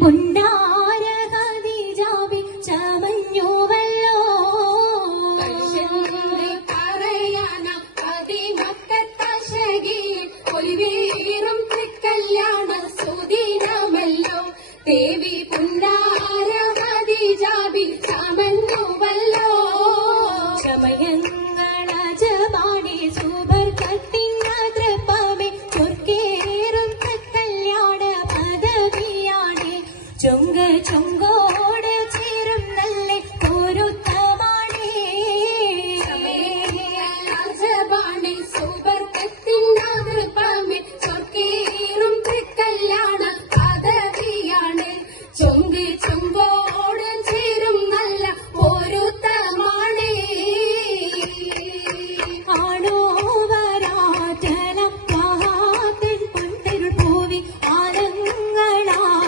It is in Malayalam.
പൊന്നാര ഖദീജാബി ചമഞ്ഞുവല്ലോ പറയാന ഒലിവേറും കല്യാണ സുദിനമല്ലോ ദേവി പൊന്നാര ഖദീജാബി ചമഞ്ഞുവല്ലോ ചമയങ്ങളജപാടി സൂപർ കത്തിങ്ങാദ്രപ്പമേ ചൊർക്കേറും കല്യാണ പദവിയാണ് ചൊങ്ക ചൊങ്ക